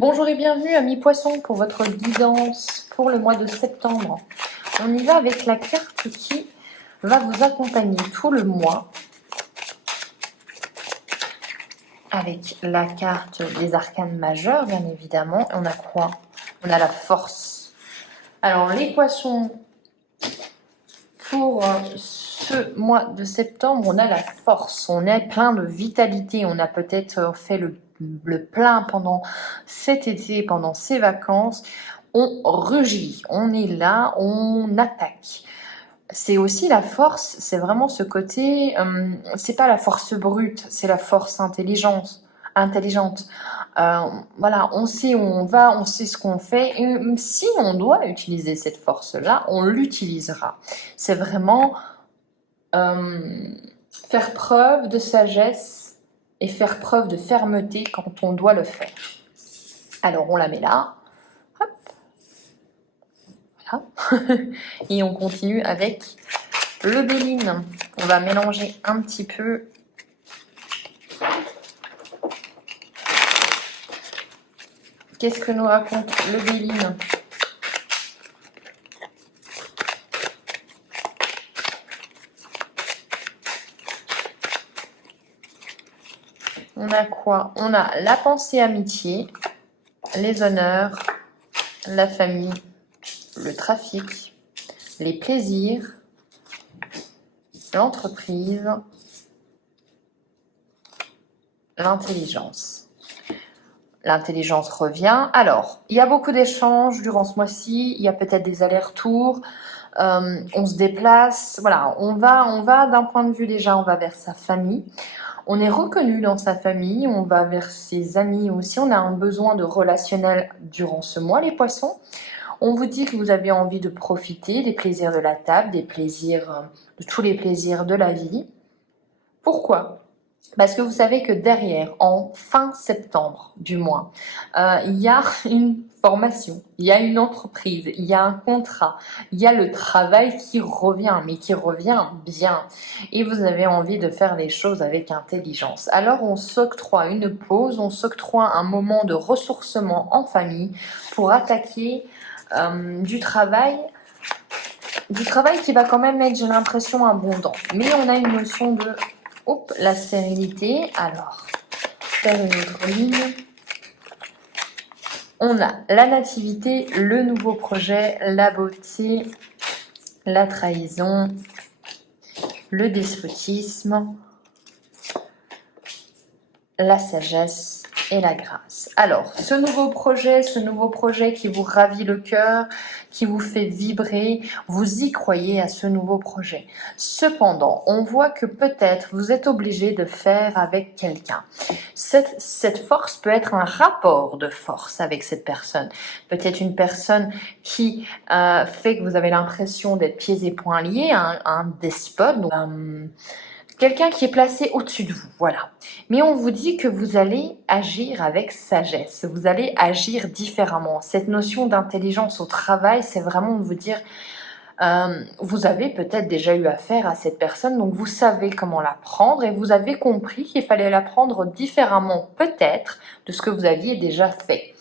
Bonjour et bienvenue amis poissons pour votre guidance pour le mois de septembre. On y va avec la carte qui va vous accompagner tout le mois. Avec la carte des arcanes majeurs, bien évidemment. On a quoi? On a la force. Alors les poissons, pour ce mois de septembre, on a la force. On est plein de vitalité. On a peut-être fait le plein pendant cet été, pendant ces vacances. On rugit, on est là, on attaque. C'est aussi la force, c'est vraiment ce côté, c'est pas la force brute, c'est la force intelligente. Voilà, on sait où on va, on sait ce qu'on fait. Et si on doit utiliser cette force-là, on l'utilisera. C'est vraiment faire preuve de sagesse et faire preuve de fermeté quand on doit le faire. Alors on la met là. Et on continue avec le Béline. On va mélanger un petit peu. Qu'est-ce que nous raconte le Béline? On a quoi? On a la pensée amitié, les honneurs, la famille, le trafic, les plaisirs, l'entreprise, l'intelligence. L'intelligence revient. Alors, il y a beaucoup d'échanges durant ce mois-ci. Il y a peut-être des allers-retours. On se déplace. Voilà, on va d'un point de vue déjà, on va vers sa famille. On est reconnu dans sa famille. On va vers ses amis aussi. On a un besoin de relationnel durant ce mois, les poissons. On vous dit que vous avez envie de profiter des plaisirs de la table, des plaisirs, de tous les plaisirs de la vie. Pourquoi? Parce que vous savez que derrière, en fin septembre du mois, il y a une formation, il y a une entreprise, il y a un contrat, il y a le travail qui revient, mais qui revient bien. Et vous avez envie de faire les choses avec intelligence. Alors on s'octroie une pause, on s'octroie un moment de ressourcement en famille pour attaquer du travail qui va quand même être, j'ai l'impression, abondant. Mais on a une notion de la sérénité. Alors, faire une autre ligne. On a la nativité, le nouveau projet, la beauté, la trahison, le despotisme, la sagesse et la grâce. Alors, ce nouveau projet qui vous ravit le cœur, qui vous fait vibrer, vous y croyez à ce nouveau projet. Cependant, on voit que peut-être vous êtes obligé de faire avec quelqu'un. Cette force peut être un rapport de force avec cette personne. Peut-être une personne qui fait que vous avez l'impression d'être pieds et poings liés, un despote, donc, quelqu'un qui est placé au-dessus de vous, voilà. Mais on vous dit que vous allez agir avec sagesse, vous allez agir différemment. Cette notion d'intelligence au travail, c'est vraiment vous dire, vous avez peut-être déjà eu affaire à cette personne, donc vous savez comment la prendre et vous avez compris qu'il fallait la prendre différemment peut-être de ce que vous aviez déjà fait.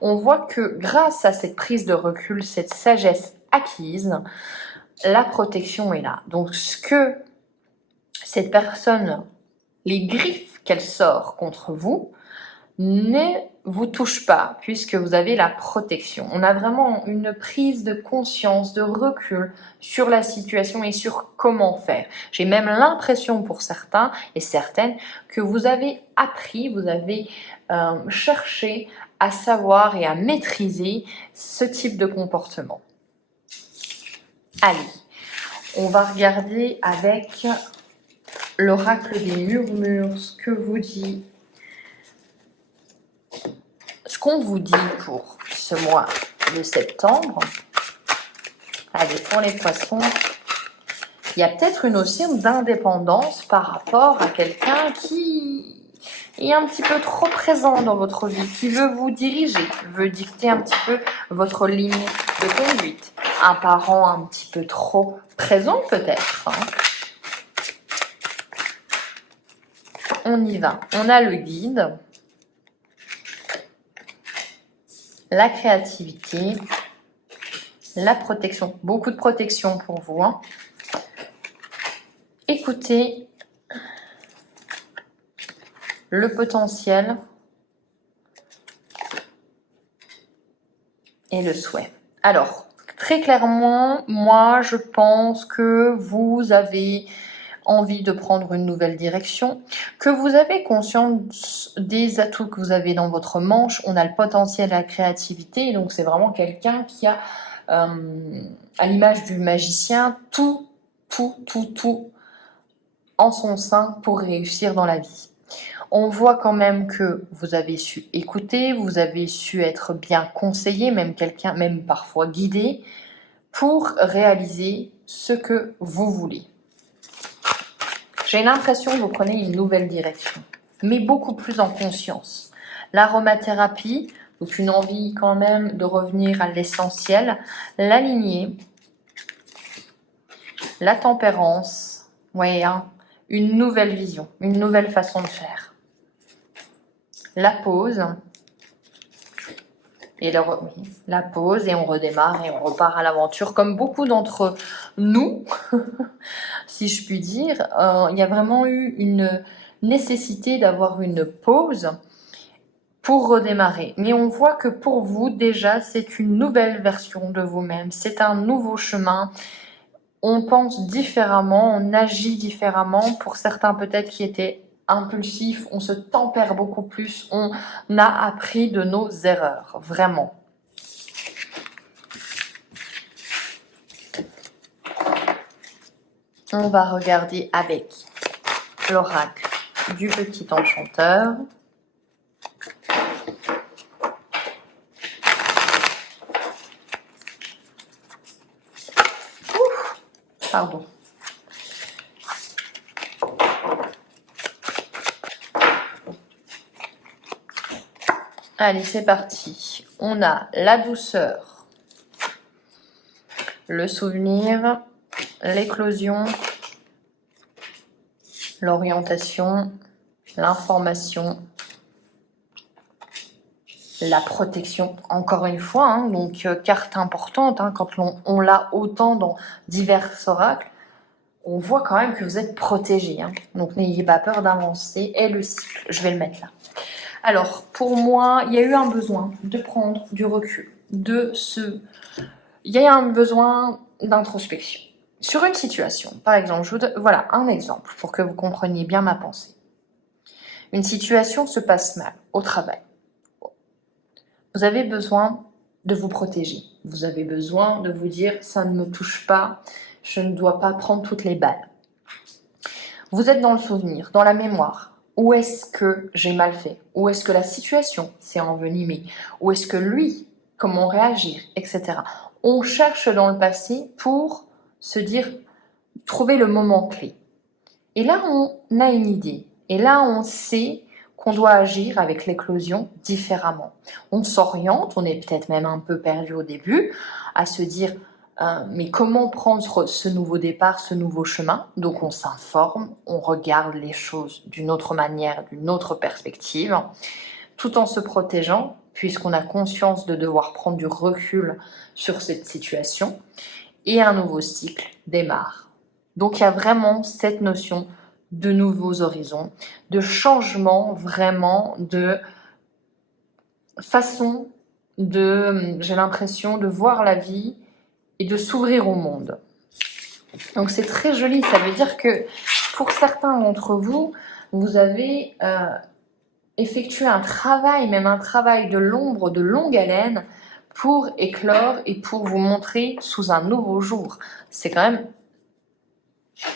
On voit que grâce à cette prise de recul, cette sagesse acquise, la protection est là. Donc ce que cette personne, les griffes qu'elle sort contre vous, ne vous touchent pas puisque vous avez la protection. On a vraiment une prise de conscience, de recul sur la situation et sur comment faire. J'ai même l'impression pour certains et certaines que vous avez appris, vous avez cherché à savoir et à maîtriser ce type de comportement. Allez, on va regarder avec l'oracle des murmures, ce que vous dit, ce qu'on vous dit pour ce mois de septembre. Allez, pour les poissons, il y a peut-être une notion d'indépendance par rapport à quelqu'un qui est un petit peu trop présent dans votre vie, qui veut vous diriger, veut dicter un petit peu votre ligne de conduite. Un parent un petit peu trop présent peut-être, hein. On y va. On a le guide. la créativité, la protection. Beaucoup de protection pour vous. Hein. Écoutez le potentiel et le souhait. Alors, très clairement, moi, je pense que vous avez envie de prendre une nouvelle direction, que vous avez conscience des atouts que vous avez dans votre manche. On a le potentiel à la créativité, donc c'est vraiment quelqu'un qui a, à l'image du magicien, tout en son sein pour réussir dans la vie. On voit quand même que vous avez su écouter, vous avez su être bien conseillé, même parfois guidé, pour réaliser ce que vous voulez. J'ai l'impression que vous prenez une nouvelle direction, mais beaucoup plus en conscience. L'aromathérapie, donc une envie quand même de revenir à l'essentiel, la lignée, la tempérance, ouais, hein, une nouvelle vision, une nouvelle façon de faire. La pause, et la pause, et on redémarre et on repart à l'aventure, comme beaucoup d'entre nous, si je puis dire. Il y a vraiment eu une nécessité d'avoir une pause pour redémarrer. Mais on voit que pour vous, déjà, c'est une nouvelle version de vous-même, c'est un nouveau chemin. On pense différemment, on agit différemment. Pour certains, peut-être qui étaient impulsifs, on se tempère beaucoup plus, on a appris de nos erreurs, vraiment. On va regarder avec l'oracle du petit enchanteur. Ouf, pardon. Allez, c'est parti. On a la douceur, le souvenir, l'éclosion, l'orientation, l'information, la protection, encore une fois, hein, donc carte importante, hein, quand on l'a autant dans divers oracles, on voit quand même que vous êtes protégé, hein, donc n'ayez pas peur d'avancer, et le cycle, je vais le mettre là. Alors, pour moi, il y a eu un besoin de prendre du recul, il y a un besoin d'introspection. Sur une situation, par exemple, voilà un exemple pour que vous compreniez bien ma pensée. Une situation se passe mal au travail. Vous avez besoin de vous protéger. Vous avez besoin de vous dire, ça ne me touche pas, je ne dois pas prendre toutes les balles. Vous êtes dans le souvenir, dans la mémoire. Où est-ce que j'ai mal fait? Où est-ce que la situation s'est envenimée? Où est-ce que lui, comment réagir, etc. On cherche dans le passé pour se dire, trouver le moment clé. Et là, on a une idée. Et là, on sait qu'on doit agir avec l'éclosion différemment. On s'oriente, on est peut-être même un peu perdu au début, à se dire mais comment prendre ce nouveau départ, ce nouveau chemin? Donc on s'informe, on regarde les choses d'une autre manière, d'une autre perspective, tout en se protégeant, puisqu'on a conscience de devoir prendre du recul sur cette situation, et un nouveau cycle démarre. Donc il y a vraiment cette notion de nouveaux horizons, de changement vraiment de façon j'ai l'impression, de voir la vie et de s'ouvrir au monde. Donc c'est très joli, ça veut dire que pour certains d'entre vous, vous avez effectué un travail, même un travail de l'ombre, de longue haleine, pour éclore et pour vous montrer sous un nouveau jour. C'est quand même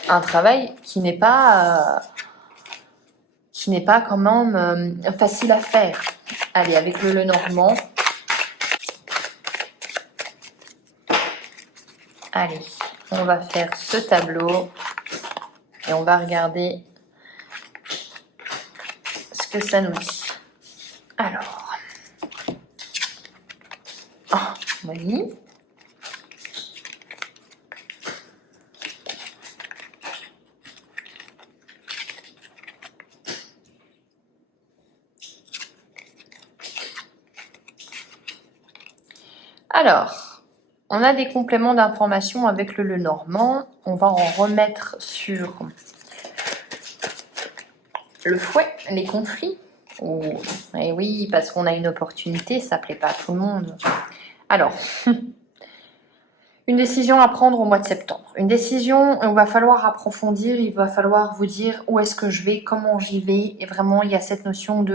un travail qui n'est pas quand même facile à faire. Allez, avec le Lenormand. Allez, on va faire ce tableau et on va regarder ce que ça nous dit. Alors, oui. Alors, on a des compléments d'information avec le Lenormand. On va en remettre sur le fouet, les conflits. Oh, et oui, parce qu'on a une opportunité, ça ne plaît pas à tout le monde. Alors, une décision à prendre au mois de septembre. Une décision où il va falloir approfondir, il va falloir vous dire où est-ce que je vais, comment j'y vais. Et vraiment, il y a cette notion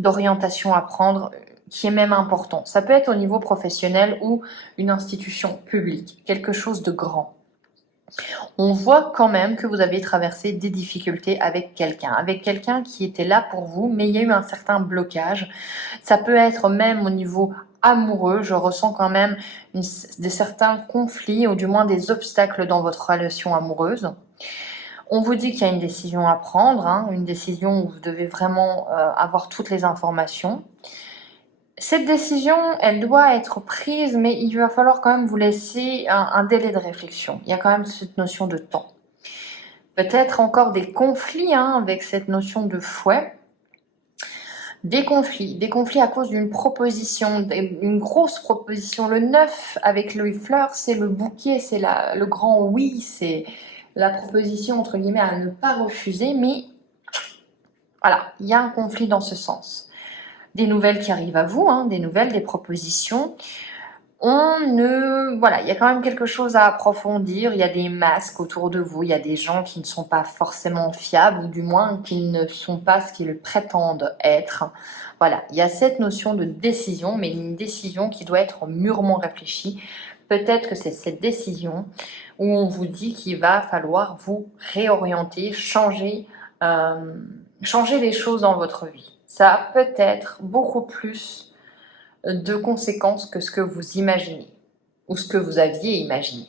d'orientation à prendre qui est même important. Ça peut être au niveau professionnel ou une institution publique, quelque chose de grand. On voit quand même que vous avez traversé des difficultés avec quelqu'un qui était là pour vous, mais il y a eu un certain blocage. Ça peut être même au niveau amoureux, je ressens quand même certains conflits ou du moins des obstacles dans votre relation amoureuse. On vous dit qu'il y a une décision à prendre, hein, une décision où vous devez vraiment avoir toutes les informations. Cette décision, elle doit être prise, mais il va falloir quand même vous laisser un délai de réflexion. Il y a quand même cette notion de temps. Peut-être encore des conflits avec cette notion de fouet. Des conflits à cause d'une proposition, une grosse proposition. Le 9 avec les fleurs, c'est le bouquet, c'est le grand oui, c'est la proposition entre guillemets à ne pas refuser, mais voilà, il y a un conflit dans ce sens. Des nouvelles qui arrivent à vous, des nouvelles, des propositions. Voilà, il y a quand même quelque chose à approfondir. Il y a des masques autour de vous. Il y a des gens qui ne sont pas forcément fiables ou du moins qui ne sont pas ce qu'ils prétendent être. Voilà, il y a cette notion de décision, mais une décision qui doit être mûrement réfléchie. Peut-être que c'est cette décision où on vous dit qu'il va falloir vous réorienter, changer les choses dans votre vie. Ça a peut-être beaucoup plus de conséquences que ce que vous imaginez ou ce que vous aviez imaginé.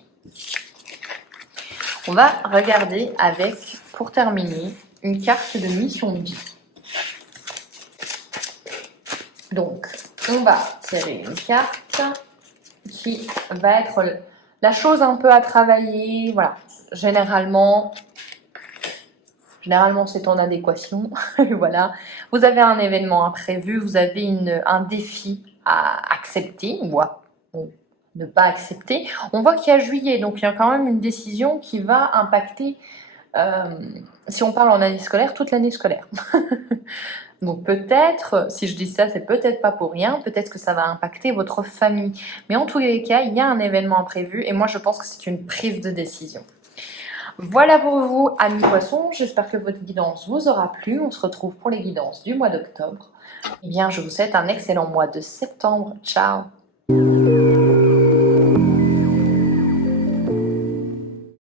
On va regarder avec, pour terminer, une carte de mission de vie. Donc, on va tirer une carte qui va être la chose un peu à travailler. Voilà, généralement c'est en adéquation. Voilà, vous avez un événement imprévu, vous avez un défi à accepter ou ne pas accepter. On voit qu'il y a juillet, donc il y a quand même une décision qui va impacter, si on parle en année scolaire, toute l'année scolaire. Donc peut-être, si je dis ça, c'est peut-être pas pour rien, peut-être que ça va impacter votre famille. Mais en tous les cas, il y a un événement imprévu et moi je pense que c'est une prise de décision. Voilà pour vous, amis poissons. J'espère que votre guidance vous aura plu. On se retrouve pour les guidances du mois d'octobre. Eh bien, je vous souhaite un excellent mois de septembre. Ciao!